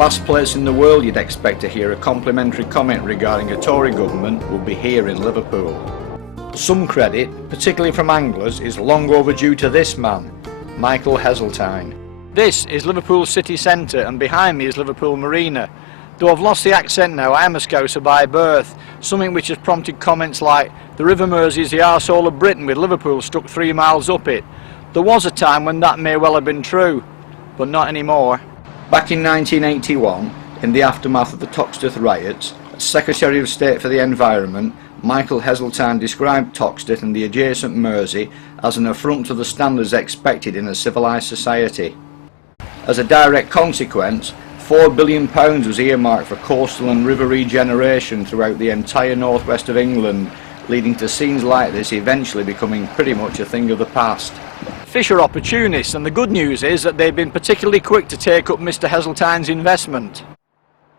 last place in the world you'd expect to hear a complimentary comment regarding a Tory government would be here in Liverpool. Some credit, particularly from anglers, is long overdue to this man, Michael Heseltine. This is Liverpool city centre and behind me is Liverpool Marina. Though I've lost the accent now, I am a Scouser by birth, something which has prompted comments like, the River Mersey is the arsehole of Britain with Liverpool stuck 3 miles up it. There was a time when that may well have been true, but not anymore. Back in 1981, in the aftermath of the Toxteth riots, as Secretary of State for the Environment, Michael Heseltine described Toxteth and the adjacent Mersey as an affront to the standards expected in a civilised society. As a direct consequence, £4 billion was earmarked for coastal and river regeneration throughout the entire northwest of England, leading to scenes like this eventually becoming pretty much a thing of the past. Fish are opportunists, and the good news is that they've been particularly quick to take up Mr. Heseltine's investment.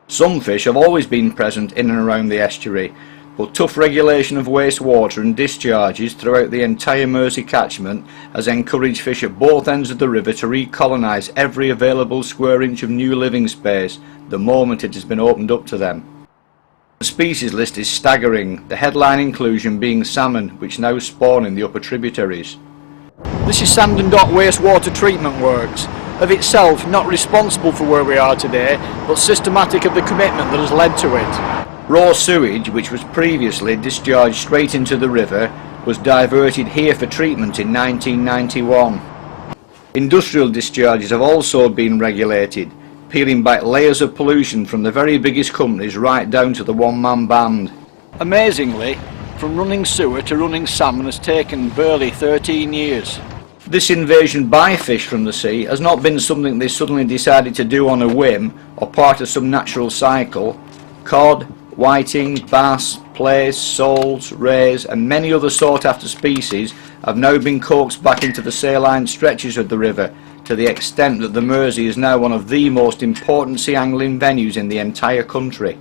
Some fish have always been present in and around the estuary, but tough regulation of wastewater and discharges throughout the entire Mersey catchment has encouraged fish at both ends of the river to recolonise every available square inch of new living space the moment it has been opened up to them. The species list is staggering, the headline inclusion being salmon, which now spawn in the upper tributaries. This is Sandon Dock wastewater treatment works, of itself not responsible for where we are today, but systematic of the commitment that has led to it. Raw sewage, which was previously discharged straight into the river, was diverted here for treatment in 1991. Industrial discharges have also been regulated, peeling back layers of pollution from the very biggest companies right down to the one-man band. Amazingly, from running sewer to running salmon has taken barely 13 years. This invasion by fish from the sea has not been something they suddenly decided to do on a whim or part of some natural cycle. Cod, whiting, bass, plaice, soles, rays and many other sought after species have now been coaxed back into the saline stretches of the river, to the extent that the Mersey is now one of the most important sea angling venues in the entire country.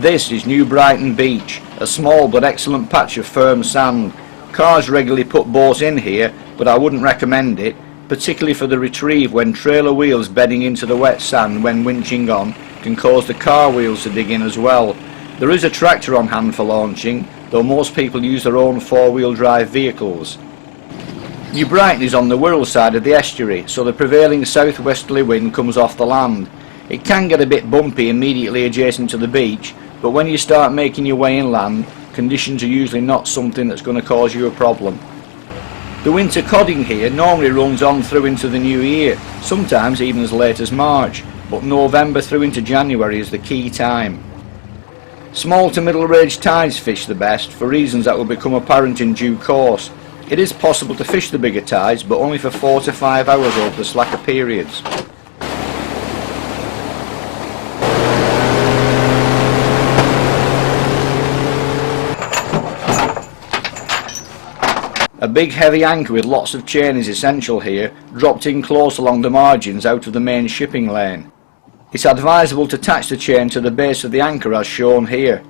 This is New Brighton Beach, a small but excellent patch of firm sand. Cars regularly put boats in here, but I wouldn't recommend it, particularly for the retrieve when trailer wheels bedding into the wet sand when winching on can cause the car wheels to dig in as well. There is a tractor on hand for launching, though most people use their own four-wheel drive vehicles. New Brighton is on the Wirral side of the estuary, so the prevailing southwesterly wind comes off the land. It can get a bit bumpy immediately adjacent to the beach, but when you start making your way inland, conditions are usually not something that's going to cause you a problem. The winter codding here normally runs on through into the new year, sometimes even as late as March, but November through into January is the key time. Small to middle range tides fish the best for reasons that will become apparent in due course. It is possible to fish the bigger tides, but only for 4 to 5 hours over the slacker periods. A big heavy anchor with lots of chain is essential here, dropped in close along the margins out of the main shipping lane. It's advisable to attach the chain to the base of the anchor as shown here,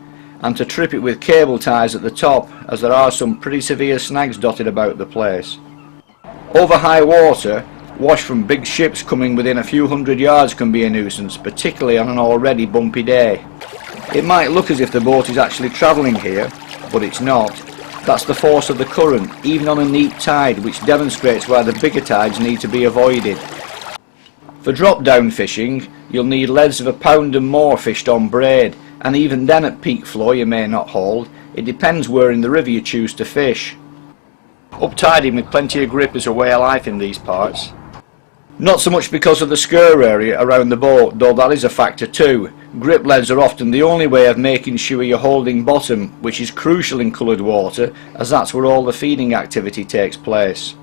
and to trip it with cable ties at the top, as there are some pretty severe snags dotted about the place. Over high water, wash from big ships coming within a few hundred yards can be a nuisance, particularly on an already bumpy day. It might look as if the boat is actually travelling here, but it's not. That's the force of the current, even on a neat tide, which demonstrates why the bigger tides need to be avoided. For drop-down fishing, you'll need leads of £1 pound and more fished on braid, and even then at peak flow you may not hold. It depends where in the river you choose to fish. Uptiding with plenty of grip is a way of life in these parts. Not so much because of the scur area around the boat, though that is a factor too. Grip leads are often the only way of making sure you're holding bottom, which is crucial in coloured water, as that's where all the feeding activity takes place.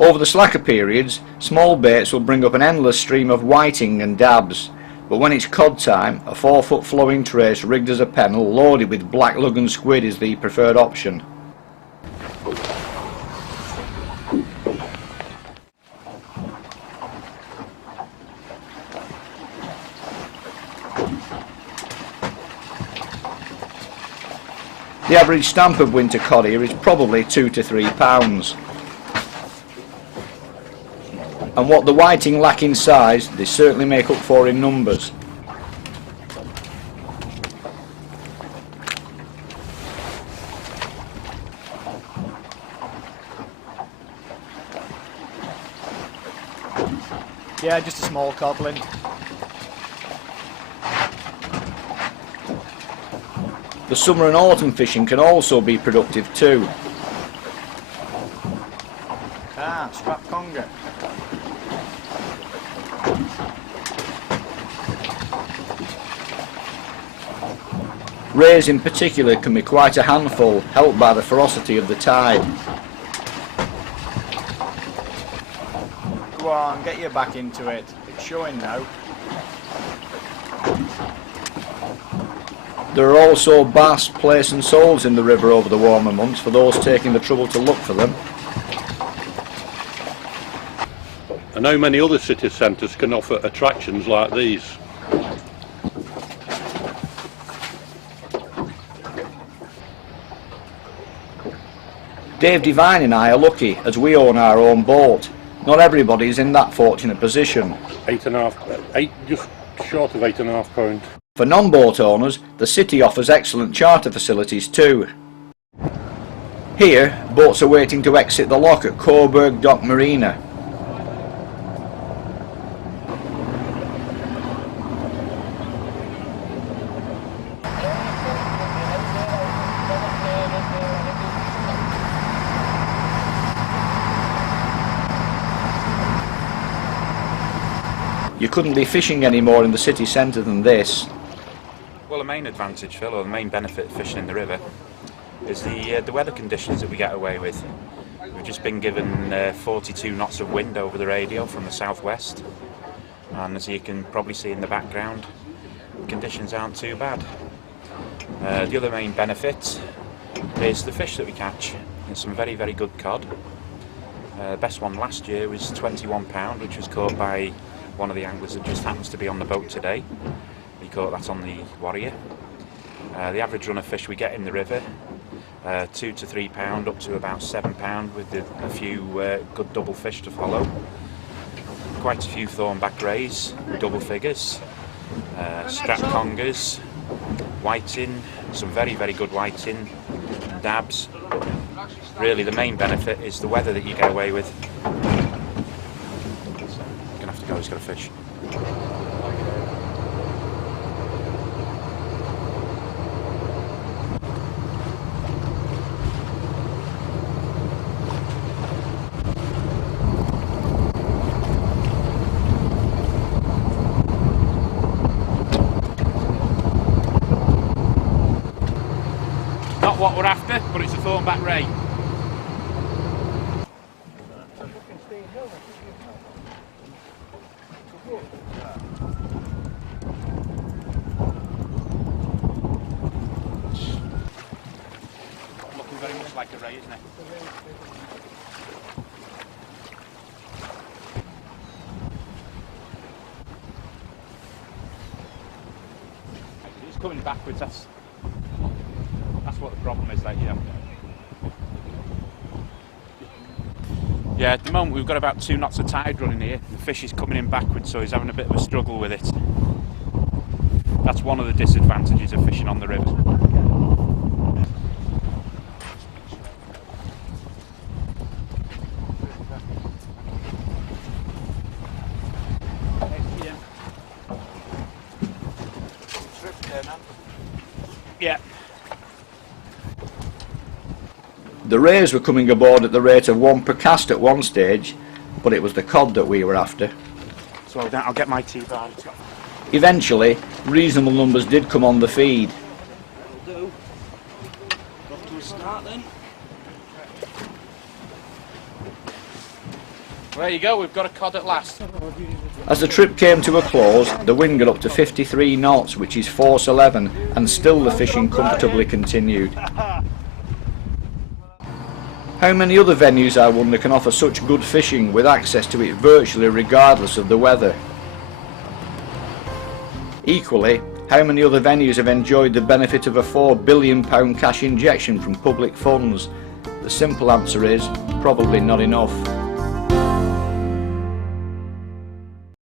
Over the slacker periods, small baits will bring up an endless stream of whiting and dabs, but when it's cod time, a 4-foot flowing trace rigged as a pennel loaded with black lug and squid is the preferred option. The average stamp of winter cod here is probably £2 to £3. And what the whiting lack in size, they certainly make up for in numbers. Yeah, just a small codling. The summer and autumn fishing can also be productive too. Ah, strap conger. Rays in particular can be quite a handful, helped by the ferocity of the tide. Go on, get your back into it. It's showing now. There are also bass, plaice and soles in the river over the warmer months for those taking the trouble to look for them. I know many other city centres can offer attractions like these. Dave Devine and I are lucky as we own our own boat. Not everybody is in that fortunate position. Just short of £8.5. For non-boat owners, the city offers excellent charter facilities too. Here, boats are waiting to exit the lock at Coburg Dock Marina. You couldn't be fishing any more in the city centre than this. Well, the main advantage, Phil, or the main benefit of fishing in the river is the weather conditions that we get away with. We've just been given 42 knots of wind over the radio from the southwest, and as you can probably see in the background, the conditions aren't too bad. The other main benefit is the fish that we catch. There's some very, very good cod. The best one last year was £21, which was caught by one of the anglers that just happens to be on the boat today. We caught that on the Warrior. The average run of fish we get in the river, £2 to £3 up to about £7 with a few good double fish to follow. Quite a few thornback rays, double figures, strap congers, whiting, some very, very good whiting, dabs. But really the main benefit is the weather that you get away with. He's got a fish. Not what we're after, but it's a thornback ray. Very much like a ray, isn't it? It's coming backwards, that's what the problem is, like, yeah. Yeah, at the moment we've got about 2 knots of tide running here. The fish is coming in backwards, so he's having a bit of a struggle with it. That's one of the disadvantages of fishing on the river. Yeah. The rays were coming aboard at the rate of 1 per cast at one stage, but it was the cod that we were after. So I'll get my T-bar. Eventually, reasonable numbers did come on the feed. That'll do. Off to a start then. There you go, we've got a cod at last. As the trip came to a close, the wind got up to 53 knots, which is force 11, and still the fishing comfortably continued. How many other venues, I wonder, can offer such good fishing with access to it virtually regardless of the weather? Equally, how many other venues have enjoyed the benefit of a £4 billion cash injection from public funds? The simple answer is, probably not enough.